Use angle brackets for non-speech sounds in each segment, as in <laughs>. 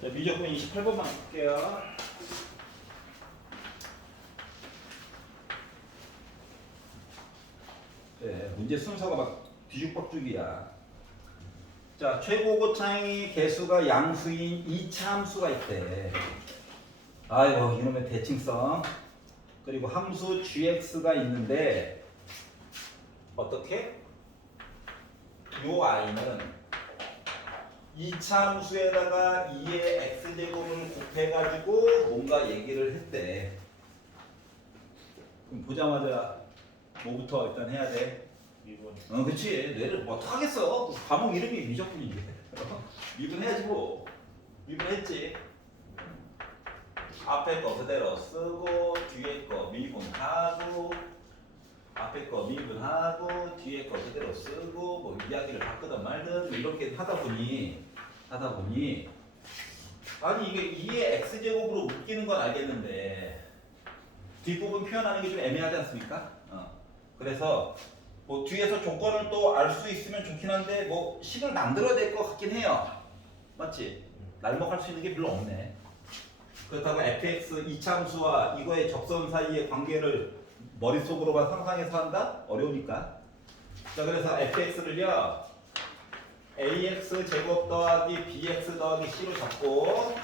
자, 미적분 28번만 볼게요. 네, 문제 순서가 막 뒤죽박죽이야. 자, 최고 고창의 개수가 양수인 2차 함수가 있대. 아유, 이놈의 대칭성. 그리고 함수 gx가 있는데 어떻게? 요 i는 2차 함수에다가 2의 x제곱을 곱해가지고 뭔가 얘기를 했대. 그럼 보자마자 뭐부터 일단 해야 돼? 미분 어, 그치. 뇌를 뭐 어떡하겠어. 과목 이름이 미적분인데. <laughs> 미분 해야지 뭐. 미분 했지. 앞에 거 그대로 쓰고 뒤에 거 미분하고 앞에 거 미분하고 뒤에 거 그대로 쓰고 뭐 이야기를 바꾸든 말든 뭐 이렇게 하다 보니 하다 보니 아니 이게 2의 x제곱으로 묶이는 건 알겠는데 뒷부분 표현하는 게 좀 애매하지 않습니까? 어. 그래서 뭐 뒤에서 조건을 또 알 수 있으면 좋긴 한데 뭐 식을 만들어야 될 것 같긴 해요. 맞지? 날먹할 수 있는 게 별로 없네. 그렇다고 fx 이차함수와 이거의 접선 사이의 관계를 머릿속으로만 상상해서 한다? 어려우니까. 자 그래서 fx를요 ax 제곱 더하기 bx 더하기 c로 잡고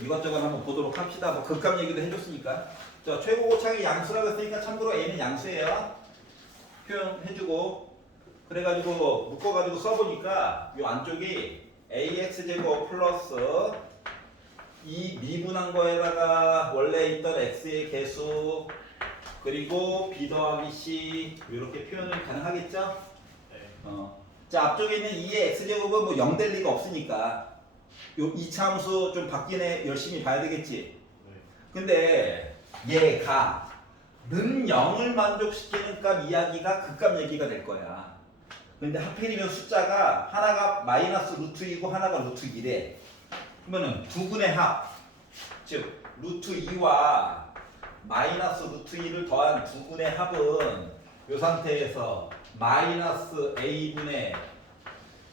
이것저것 한번 보도록 합시다. 뭐 극값 얘기도 해줬으니까. 자 최고 고창이 양수라고 했으니까 참고로 a는 양수예요. 표현해주고 그래가지고 묶어가지고 써보니까 이 안쪽이 ax 제곱 플러스 이 미분한 거에다가 원래 있던 x의 개수 그리고 b 더하기 c 이렇게 표현을 가능하겠죠? 네 어. 자 앞쪽에 있는 2의 x제곱은 뭐 0 될 리가 없으니까 요 2차 함수 좀 바뀌네 열심히 봐야 되겠지 네. 근데 얘가 는 0을 만족시키는 값 이야기가 극값 얘기가 될 거야. 근데 하필이면 숫자가 하나가 마이너스 루트 2고 하나가 루트 1에 그러면은 두 분의 합, 즉 루트 2와 마이너스 루트 2를 더한 두 분의 합은 이 상태에서 마이너스 a분의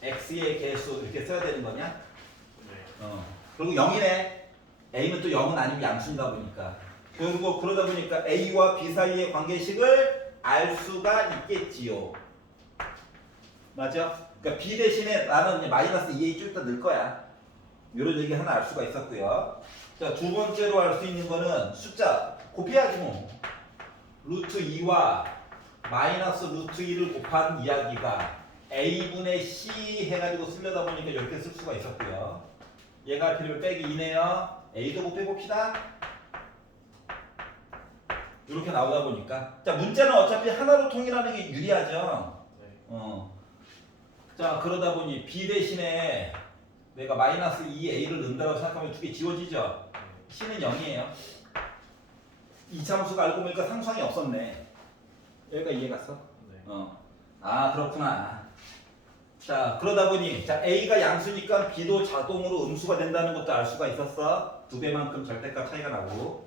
x의 개수 이렇게 써야 되는 거냐? 네. 어. 그리고 0이네. A는 또 0은 아니고 양수인가 보니까. 그리고 그러다 보니까 A와 B 사이의 관계식을 알 수가 있겠지요. 맞아? 그러니까 B 대신에 나는 이제 마이너스 2A 좀 이따 넣을 거야. 이런 얘기 하나 알 수가 있었고요. 자, 두 번째로 알 수 있는 거는 숫자 곱해야지 뭐. 루트 2와 마이너스 루트 2를 곱한 이야기가 A분의 C 해가지고 쓰려다 보니까 이렇게 쓸 수가 있었고요. 얘가 필요 빼기 2네요. A도 곱해봅시다. 이렇게 나오다 보니까 자 문자는 어차피 하나로 통일하는 게 유리하죠. 네. 어. 자 그러다 보니 B 대신에 내가 마이너스 2A를 넣는다고 생각하면 두 개 지워지죠. C는 0이에요. 이차함수가 알고 보니까 상수항이 없었네. 여기가 이해 갔어? 네. 어. 아 그렇구나. 자 그러다 보니 자 A가 양수니까 B도 자동으로 음수가 된다는 것도 알 수가 있었어. 두 배만큼 절대값 차이가 나고.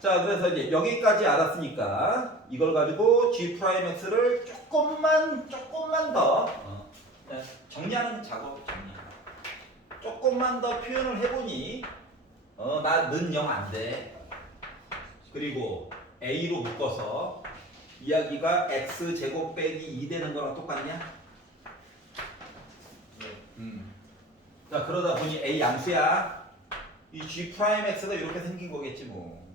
자 그래서 이제 여기까지 알았으니까 이걸 가지고 G 프라임 X를 조금만 조금만 더 어, 자, 정리하는 작업 정리. 조금만 더 표현을 해보니 어나는 0 안 돼. 그리고 A로 묶어서 이야기가 x 제곱 빼기 2 되는 거랑 똑같냐? 네. 음. 자 그러다 보니 a 양수야. 이 g 프라임 x가 이렇게 생긴 거겠지 뭐.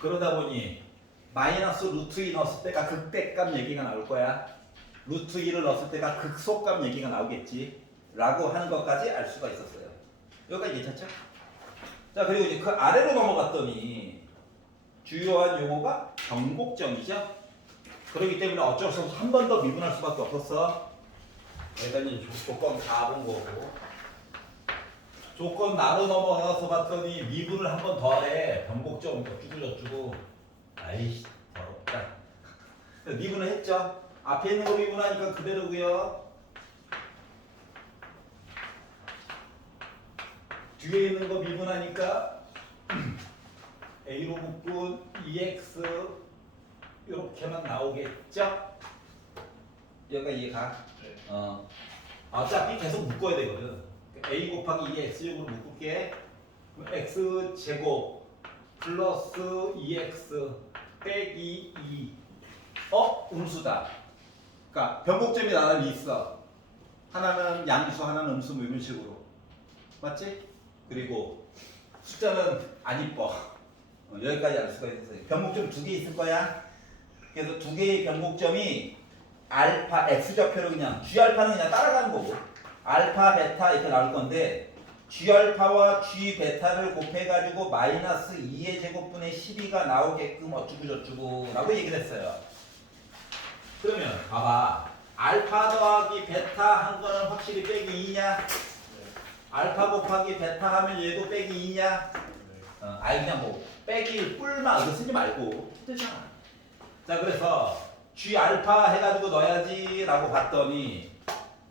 그러다 보니 마이너스 루트 2 넣었을 때가 극대값 얘기가 나올 거야. 루트 2를 넣었을 때가 극소값 얘기가 나오겠지. 라고 하는 것까지 알 수가 있었어요. 여기까지 괜찮죠? 자 그리고 이제 그 아래로 넘어갔더니 주요한 용어가 변곡점이죠. 그렇기 때문에 어쩔 수 없어 한번 더 미분할 수밖에 없었어. 조- 조건 다 본 거고 조건 나로 넘어가서 봤더니 미분을 한 번 더 하래. 변곡점 어쩌고 저쩌고. 아이씨 더럽다. 미분을 했죠. 앞에 있는 거 미분하니까 그대로고요. 뒤에 있는 거 미분하니까 A로 묶은 EX 이렇게만 나오겠죠? 여기까지 이해가? 네. 어. 어차피 계속 묶어야 되거든. a 곱하기 2 x제곱으로 묶을게. 그럼 x 제곱 플러스 2x 빼기 2. 어? 음수다. 그러니까 변곡점이 나란히 있어. 하나는 양수, 하나는 음수 뭐 이런 식으로. 맞지? 그리고 숫자는 안 이뻐. 어, 여기까지 알 수가 있어요. 변곡점 두 개 있을 거야. 그래서 두 개의 변곡점이 알파 x 좌표로 그냥 g 알파는 그냥 따라가는 거고 알파 베타 이렇게 나올 건데 g 알파와 g 베타를 곱해 가지고 마이너스 2의 제곱분의 12가 나오게끔 어쩌고 저쩌고라고 얘기를 했어요. 그러면 봐봐 알파 더하기 베타 한 거는 확실히 빼기 2냐? 네. 알파 곱하기 베타 하면 얘도 빼기 2냐? 네. 어, 아니 그냥 뭐 빼기 뿔만 이거 쓰지 말고 힘들잖아. 자 그래서 g 알파 해가지고 넣어야지 라고 봤더니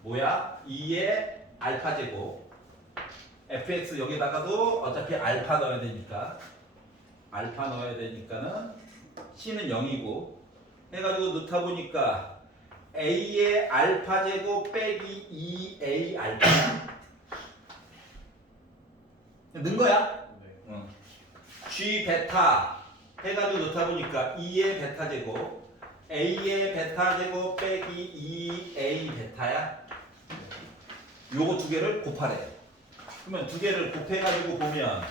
뭐야? 2의 알파 제곱 fx 여기다가도 어차피 알파 넣어야 되니까 알파 넣어야 되니까는 c는 0이고 해가지고 넣다 보니까 a의 알파 제곱 빼기 2a 알파 넣은 거야? 네. 어. G 베타 해가지고 넣다 보니까 2의 베타 제곱 A의 베타 제곱 빼기 2A 베타야 요거 두 개를 곱하래 그러면 두 개를 곱해가지고 보면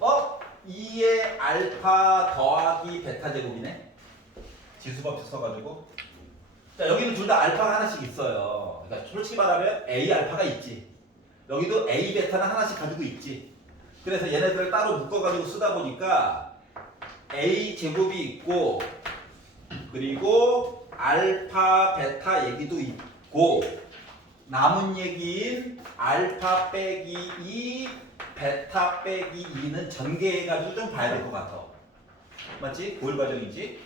어? 2의 알파 더하기 베타 제곱이네 지수법 써가지고 자 여기는 둘 다 알파가 하나씩 있어요 그러니까 솔직히 말하면 A 알파가 있지 여기도 A 베타는 하나씩 가지고 있지. 그래서 얘네들을 따로 묶어가지고 쓰다 보니까 A 제곱이 있고 그리고 알파 베타 얘기도 있고 남은 얘기인 알파 빼기 2 베타 빼기 2는 전개해가지고 좀 봐야 될 것 같아. 맞지? 고일 과정이지?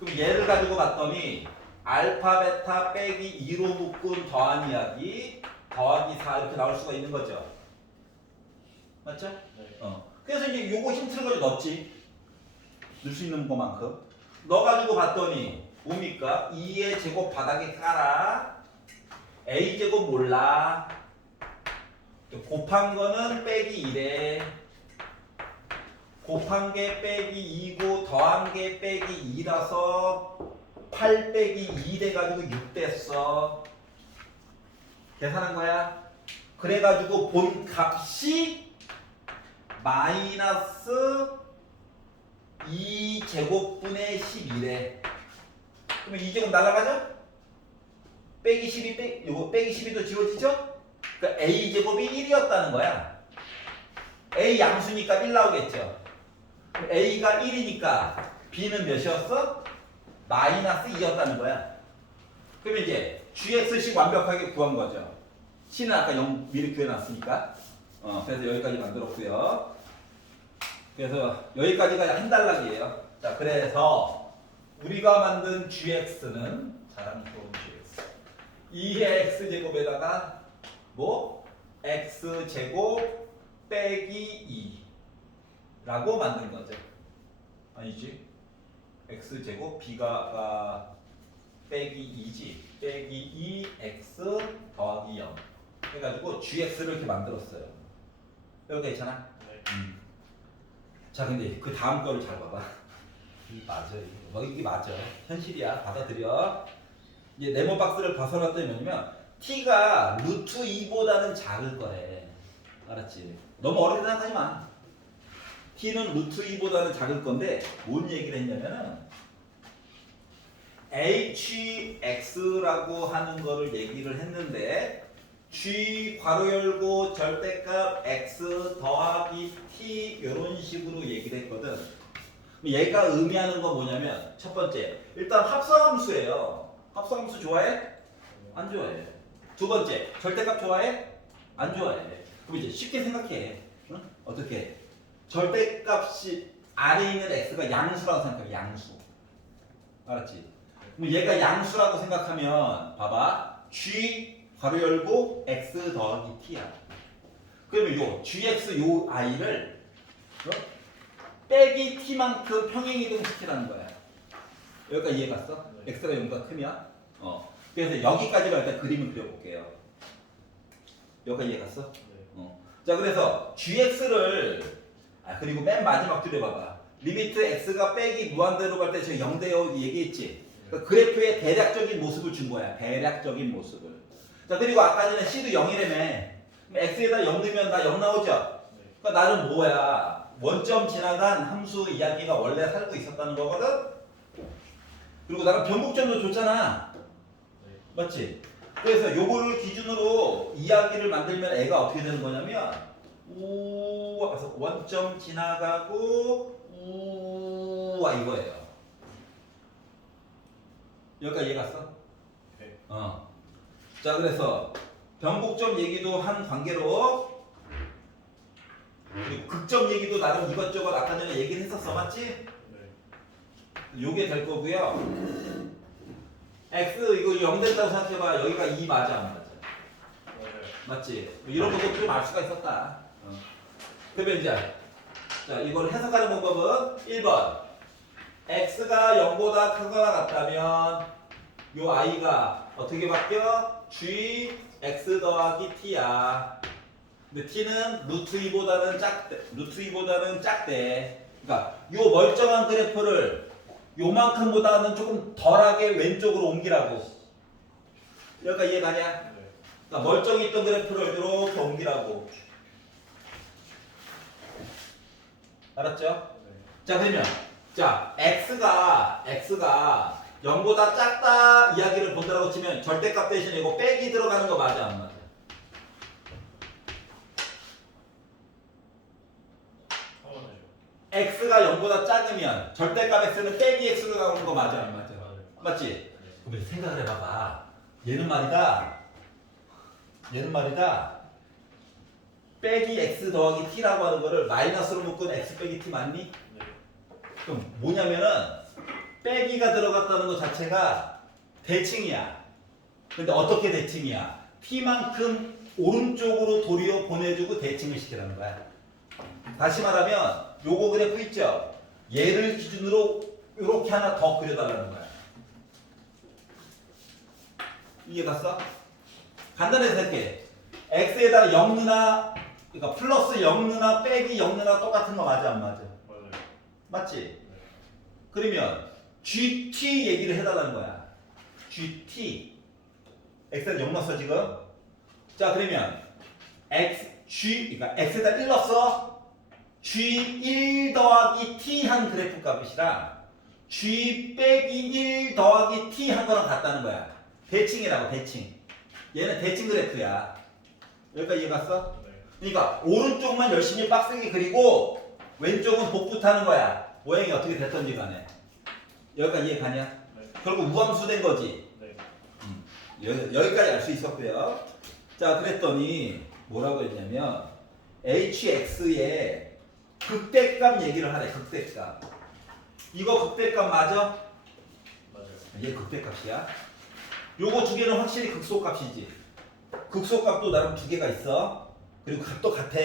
그럼 얘를 가지고 봤더니 알파 베타 빼기 2로 묶은 더한 이야기 더하기 4 이렇게 나올 수가 있는 거죠. 맞죠? 네. 어. 그래서 이제 요거 힌트를 가지고 넣었지. 넣을 수 있는 것만큼. 넣어가지고 봤더니 뭡니까? 2의 제곱 바닥에 깔아. A 제곱 몰라. 곱한 거는 빼기 1에 곱한 게 빼기 2고 더한 게 빼기 2라서 8 빼기 2 돼가지고 6 됐어. 계산한 거야. 그래가지고 본 값이 마이너스 2 제곱분의 11에 그러면 2제곱 날라가죠? 빼기 12 빼, 요거 빼기 12도 지워지죠? 그러니까 A 제곱이 1이었다는 거야. A 양수니까 1 나오겠죠. 그럼 A가 1이니까 B는 몇이었어? 마이너스 2였다는 거야. 그러면 이제 GX식 완벽하게 구한 거죠. C는 아까 0 미리 구해놨으니까. 어, 그래서 여기까지 만들었고요. 그래서 여기까지가 한 단락이에요. 자, 그래서 우리가 만든 GX는 자랑스러운 GX. 2의 X 제곱에다가 뭐 X 제곱 빼기 2라고 만든 거죠. 아니지? X 제곱 B가 아, 빼기 2지. 빼기 2X 더하기 0 해가지고 GX를 이렇게 만들었어요. 여기 괜찮아? 네. 음. 자 근데 그 다음 거를 잘 봐봐. <laughs> 이 맞아 이게. 뭐 이게 맞아. 현실이야. 받아들여. 이제 네모 박스를 벗어났더니 뭐냐면 t가 루트 2보다는 작을 거래. 알았지? 너무 어렵게 생각하지 마. t는 루트 2보다는 작을 건데 뭔 얘기를 했냐면은 hx라고 하는 거를 얘기를 했는데 g 괄호 열고 절대값 x 더하기 t 이런 식으로 얘기를 했거든. 얘가 의미하는 건 뭐냐면 첫 번째 일단 합성함수예요. 합성함수 좋아해? 안 좋아해. 두 번째 절대값 좋아해? 안 좋아해. 그럼 이제 쉽게 생각해. 응? 어떻게? 절대값이 안에 있는 x가 양수라고 생각해. 양수. 알았지? 그럼 얘가 양수라고 생각하면 봐봐. g 괄호 열고 x 더하기 t야. 그러면 요 gx 요 i를 어? 빼기 t만큼 평행이동 시키라는 거야. 여기까지 이해 갔어? 네. x가 0보다 크면 어. 그래서 여기까지만 일단 그림을 그려볼게요. 여기까지 이해 갔어? 네. 어. 자 그래서 gx를 아 그리고 맨 마지막 줄에 봐봐. 리미트 x가 빼기 무한대로 갈 때 저 0대5 얘기했지. 그러니까 그래프의 대략적인 모습을 준 거야. 대략적인 모습을. 자 그리고 아까 전에 c도 0이라며. x에다 0 넣으면 다 0 나오죠. 네. 그러니까 나는 뭐야? 원점 지나간 함수 이야기가 원래 살고 있었다는 거거든. 그리고 나는 변곡점도 줬잖아. 네. 맞지? 그래서 요거를 기준으로 이야기를 만들면 애가 어떻게 되는 거냐면 우와 그래서 원점 지나가고 우와 이거예요. 여기까지 이해 갔어? 네. 어. 자 그래서 변곡점 얘기도 한 관계로 그리고 극점 얘기도 나름 이것저것 아까 전에 얘기를 했었어 맞지? 네. 요게 될 거고요. x 이거 0 된다고 생각해봐. 여기가 2 맞아 안 맞아? 맞아요. 맞지? 뭐 이런 것도 좀 알 수가 있었다. 어. 그러면 이제 자 이걸 해석하는 방법은 1번 x가 0보다 크거나 같다면 요 i가 어떻게 바뀌어? g x 더하기 t야. 근데 t는 루트 2보다는 작대. 루트 2보다는 작대. 그러니까 요 멀쩡한 그래프를 요만큼보다는 조금 덜하게 왼쪽으로 옮기라고. 여기가 이해가냐? 네. 그러니까 멀쩡히 있던 그래프를 이렇게 옮기라고. 알았죠? 네. 자 그러면 자 x가 x가 0보다 작다 이야기를 본다라고 치면 절대값 대신에 이거 빼기 들어가는 거 맞아 안 맞아? x가 0보다 작으면 절대값 x는 빼기 x로 가는 거 맞아 안 맞아? 맞지? 네. 그럼 생각을 해봐봐. 얘는 말이다. 얘는 말이다. 빼기 x 더하기 t라고 하는 거를 마이너스로 묶은 x 빼기 t 맞니? 네. 그럼 뭐냐면은 빼기가 들어갔다는 것 자체가 대칭이야. 근데 어떻게 대칭이야? t만큼 오른쪽으로 도리어 보내주고 대칭을 시키라는 거야. 다시 말하면 요거 그래프 있죠? 얘를 기준으로 이렇게 하나 더 그려달라는 거야. 이해 갔어? 간단하게 생각해. x에다 0 누나, 그러니까 플러스 0 누나 빼기 0 누나 똑같은 거 맞아 안 맞아? 맞아요. 맞지? 네. 그러면 GT 얘기를 해달라는 거야. GT. X에다 0 넣었어 지금? 자 그러면 X, G, 그러니까 X에다 1 넣었어. G1 더하기 T 한 그래프 값이랑 G 빼기 1 더하기 T 한 거랑 같다는 거야. 대칭이라고 대칭. 얘는 대칭 그래프야. 여기까지 이해 갔어? 네. 그러니까 오른쪽만 열심히 빡세게 그리고 왼쪽은 복붙하는 거야. 모양이 어떻게 됐던지 간에. 여기까지 이해 가냐? 네. 결국 우함수 된 거지. 네. 여, 여기까지 알 수 있었고요. 자, 그랬더니 뭐라고 했냐면 hx의 극대값 얘기를 하래. 극대값. 이거 극대값 맞아? 맞아요. 얘 극대값이야. 요거 두 개는 확실히 극소값이지. 극소값도 나름 두 개가 있어. 그리고 값도 같아.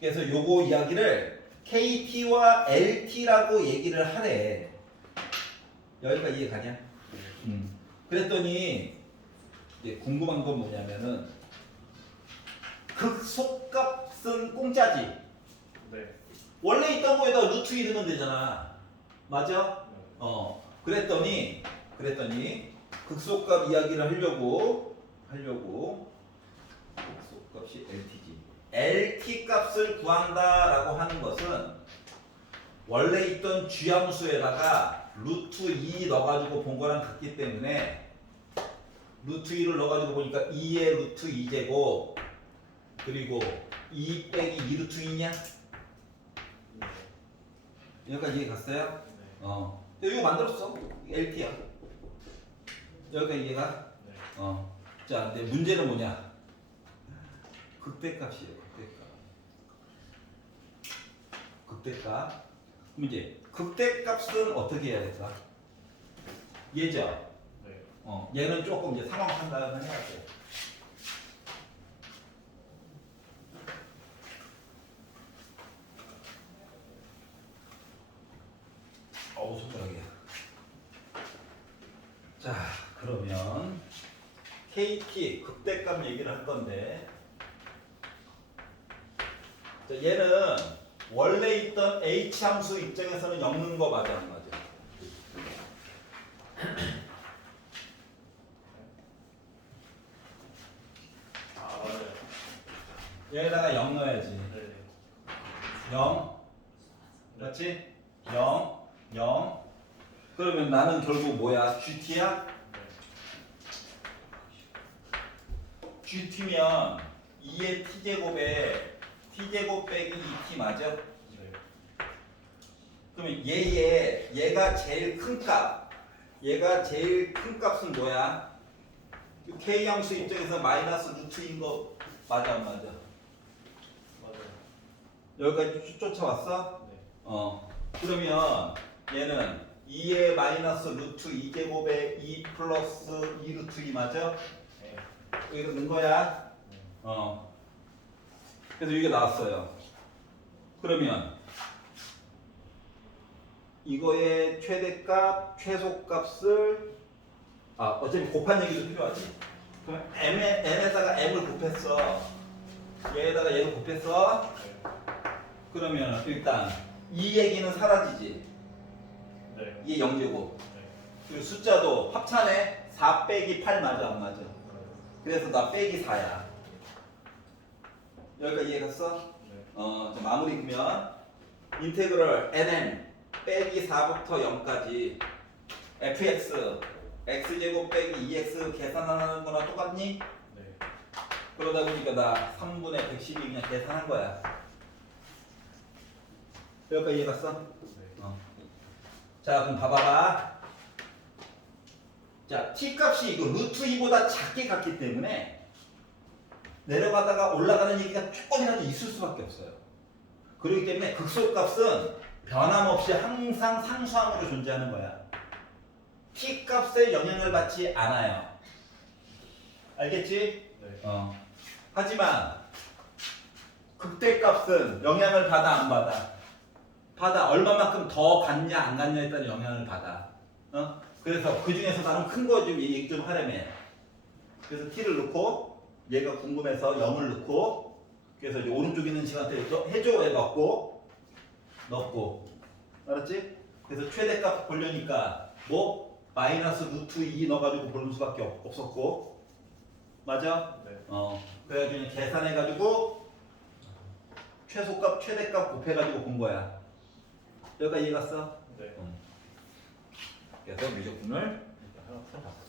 그래서 요거 이야기를 KT와 LT라고 얘기를 하래. 여기까지 이해 가냐? 음. 그랬더니 이제 궁금한 건 뭐냐면은 극소값은 공짜지. 네. 원래 있던 거에다 루트 1 넣으면 되잖아. 맞아? 네. 어, 그랬더니 그랬더니 극소값 이야기를 하려고 하려고 극소값이 LT지. LT 값을 구한다라고 하는 것은 원래 있던 G함수에다가 루트 2 넣어가지고 본 거랑 같기 때문에 루트 2를 넣어가지고 보니까 2의 루트 2제곱 그리고 2 빼기 2 루트 2냐? 네. 여기까지 이해 갔어요? 네. 어. 이거 만들었어. LT야. 여기가 이해가? 네. 어. 자, 근데 문제는 뭐냐? 극대값이에요. 극대값. 극대값. 그럼 이제 극대값은 어떻게 해야 될까? 얘죠. 네. 어. 얘는 조금 이제 상황 판단을 해야 돼. 어우 손가락이야. 자, 그러면 KT 극대값 얘기를 할 건데 자, 얘는 원래 있던 H 함수 입장에서는 엮는 거 맞아 안 맞아? 아 맞아요. 여기다가 0 넣어야지 네. 0 맞지? 0 0 그러면 나는 결국 뭐야? GT야? 네. GT면 2의 t제곱에 t제곱 빼기 2t 맞아? 네. 그러면 얘의 얘가 제일 큰 값, 얘가 제일 큰 값은 뭐야? 그 k 함수 입장에서 마이너스 루트인 거 맞아 안 맞아? 맞아요. 여기까지 쭉 쫓아왔어? 네. 어. 그러면 얘는 2의 마이너스 루트 2제곱에 2 플러스 2 루트 2 맞아? 네. 넣은 거야? 네. 어. 그래서 이게 나왔어요. 그러면 이거의 최대값, 최소값을 아 어차피 곱한 얘기도 필요하지. 그럼 m에 n에다가 m을 곱했어. 얘에다가 얘를 곱했어. 네. 그러면 일단 이 얘기는 사라지지. 네. 이게 0제곱. 네. 그리고 숫자도 합차네. 4 빼기 8 맞아 안 맞아? 맞아요. 그래서 나 빼기 4야. 여기까지 이해 갔어? 네. 어, 자, 마무리 그러면 인테그럴 nn 빼기 4부터 0까지 fx x제곱 빼기 2x 계산하는 거랑 똑같니? 네. 그러다 보니까 나 3분의 112 그냥 계산한 거야. 여기까지 이해 갔어? 네. 어. 자 그럼 봐봐라. 자 t 값이 이거 루트 2보다 작게 갔기 때문에 내려가다가 올라가는 얘기가 조금이라도 있을 수밖에 없어요. 그렇기 때문에 극소값은 변함없이 항상 상수함으로 존재하는 거야. t 값에 영향을 받지 않아요. 알겠지? 네. 어. 하지만 극대값은 영향을 받아 안 받아? 받아 얼마만큼 더 갔냐 안 갔냐에 따라 영향을 받아. 어? 그래서 그 중에서 나는 큰거 좀 얘기 좀 하려면 그래서 t를 넣고 얘가 궁금해서 0을 넣고 그래서 이제 오른쪽에 있는 시간대 또 해줘에 넣고 넣고 알았지? 그래서 최대값 보려니까 뭐 마이너스 루트 2 넣어가지고 보는 수밖에 없- 없었고 맞아? 네. 어, 그래가지고 그냥 계산해가지고 최소값, 최대값 곱해가지고 본 거야. 여기까지 이해 갔어? 네. 그래서 미적분을 하나 풀어봤어요.